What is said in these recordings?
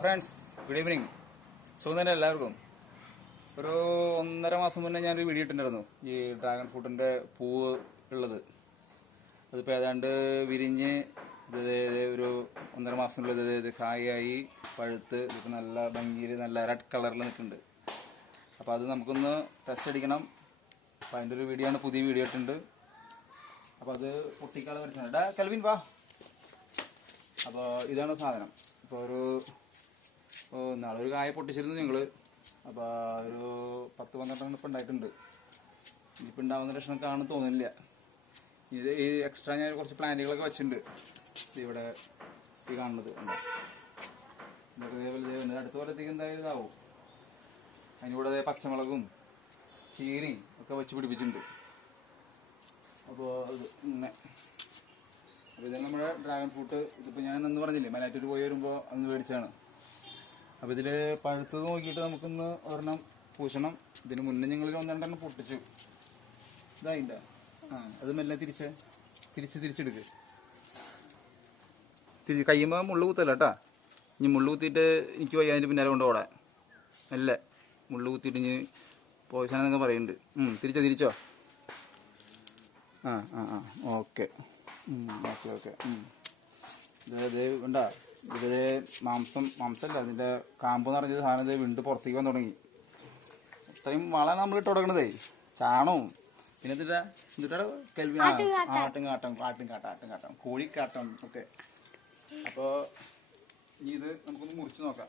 Friends, good evening. സുഖം തന്നെ എല്ലാവർക്കും. ഒരു 1.5 മാസം മുന്നേ ഞാനൊരു വീഡിയോ ഇട്ടിട്ടുണ്ടായിരുന്നു ഈ ഡ്രാഗൺ ഫ്രൂട്ടിൻ്റെ പൂവ് ഉള്ളത്. അതിപ്പോൾ ഏതാണ്ട് വിരിഞ്ഞ് ഒരു 1.5 മാസത്തിനുള്ളിൽ ഇത് കായായി പഴുത്ത് ഇതിപ്പോൾ നല്ല ഭംഗിയിൽ നല്ല റെഡ് കളറിൽ നിൽക്കുന്നുണ്ട്. അപ്പോൾ അത് നമുക്കൊന്ന് ടെസ്റ്റ് അടിക്കണം. അപ്പോൾ അതിൻ്റെ ഒരു വീഡിയോ ആണ്, പുതിയ വീഡിയോ ഇട്ടുണ്ട്. അപ്പോൾ അത് പൊട്ടിക്കാളെ വരച്ചാണ്. കൽവിൻ വാ. അപ്പോൾ ഇതാണ് സാധനം. ഇപ്പോൾ നാളെ ഒരു കായ പൊട്ടിച്ചിരുന്നു ഞങ്ങൾ. അപ്പോൾ ഒരു 10-12 ഇപ്പം ഉണ്ടായിട്ടുണ്ട്. ഇനിയിപ്പോൾ ഉണ്ടാവുന്ന ലക്ഷണം കാണും തോന്നുന്നില്ല. ഇത് ഈ എക്സ്ട്രാ ഞാൻ കുറച്ച് പ്ലാന്റുകളൊക്കെ വെച്ചിട്ടുണ്ട്. ഇവിടെ ഈ കാണുന്നത് ഉണ്ടോ, ഇതൊക്കെ ഇതേപോലെ അടുത്ത കൊല്ലത്തേക്ക് എന്തായാലും ഇതാവും. അതിനൂടെ പച്ചമുളകും ചീരയും ഒക്കെ വെച്ച് പിടിപ്പിച്ചിട്ടുണ്ട്. അപ്പോൾ ഇത് ഇങ്ങനെ. അപ്പോൾ ഇത് നമ്മുടെ ഡ്രാഗൺ ഫ്രൂട്ട്. ഇതിപ്പോൾ ഞാൻ എന്ന് പറഞ്ഞില്ലേ, മലയാറ്റൂർ പോയി വരുമ്പോൾ അന്ന് മേടിച്ചാണ്. അപ്പോൾ ഇതിൽ പഴുത്തത് നോക്കിയിട്ട് നമുക്കൊന്ന് ഒരെണ്ണം പൂശണം. ഇതിന് മുന്നേ ഞങ്ങൾ 1-2 പൊട്ടിച്ചു. ഇതായില്ല. അത് മെല്ലെ തിരിച്ചെടുക്ക്. കയ്യുമ്പോൾ മുള്ളു കുത്തല്ല കേട്ടാ. ഇനി മുള്ളു കുത്തിയിട്ട് എനിക്ക് വയ്യ അതിൻ്റെ പിന്നാലെ കൊണ്ട് ഓടാൻ. അല്ലേ, മുള്ളു കുത്തിയിട്ട് ഇനി പോയിച്ചാണെന്നൊക്കെ പറയുന്നുണ്ട്. തിരിച്ചോ. ഓക്കെ. ഇത് വേണ്ട. ഇത് മാംസമല്ല, അതിൻ്റെ കാമ്പ് നിറഞ്ഞത് സാധനം ഇത് വിണ്ട് പുറത്തേക്ക് വന്ന് തുടങ്ങി. ഇത്രയും വളം നമ്മൾ ഇട്ട് തുടങ്ങണതേ ചാണവും പിന്നെ എന്നിട്ടാ കൽവി ആട്ടുംകാട്ടം കോഴിക്കാട്ടം ഒക്കെ. അപ്പോൾ ഇനി ഇത് നമുക്കൊന്ന് മുറിച്ച് നോക്കാം.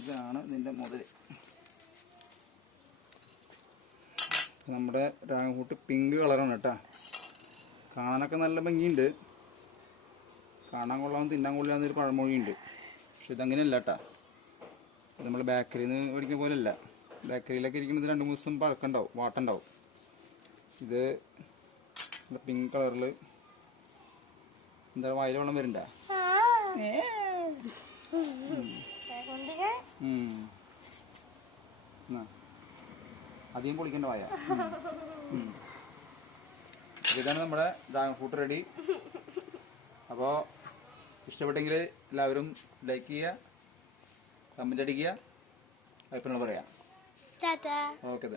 ഇതാണ് ഇതിൻ്റെ മുതൽ. നമ്മുടെ ഡ്രാഗൺ ഫ്രൂട്ട് പിങ്ക് കളറാണ് കേട്ടോ. കാണാനൊക്കെ നല്ല ഭംഗിയുണ്ട്. കാണാൻ കൊള്ളാമെന്ന് തിന്നാൻ കൊള്ളാമെന്നൊരു പഴമൊഴിയുണ്ട്. പക്ഷെ ഇതങ്ങനെയല്ല കേട്ടോ. ഇത് നമ്മൾ ബേക്കറിയിൽ നിന്ന് മേടിക്കുന്ന പോലെയല്ല. ബേക്കറിയിലൊക്കെ ഇരിക്കുന്നത് 2-3 ദിവസം പഴക്കമുണ്ടാവും, വാട്ടുണ്ടാവും. ഇത് പിങ്ക് കളറിൽ എന്താ വായിൽ വെള്ളം വരണ്ട. അധികം പൊളിക്കേണ്ട വായ. ഇതാണ് നമ്മുടെ ഡ്രാഗൺ ഫ്രൂട്ട് റെഡി. അപ്പോൾ ഇഷ്ടപ്പെട്ടെങ്കിൽ എല്ലാവരും ലൈക്ക് ചെയ്യുക, കമൻ്റ് അടിക്കുക, അഭിപ്രായങ്ങൾ പറയാം. ഓക്കെ.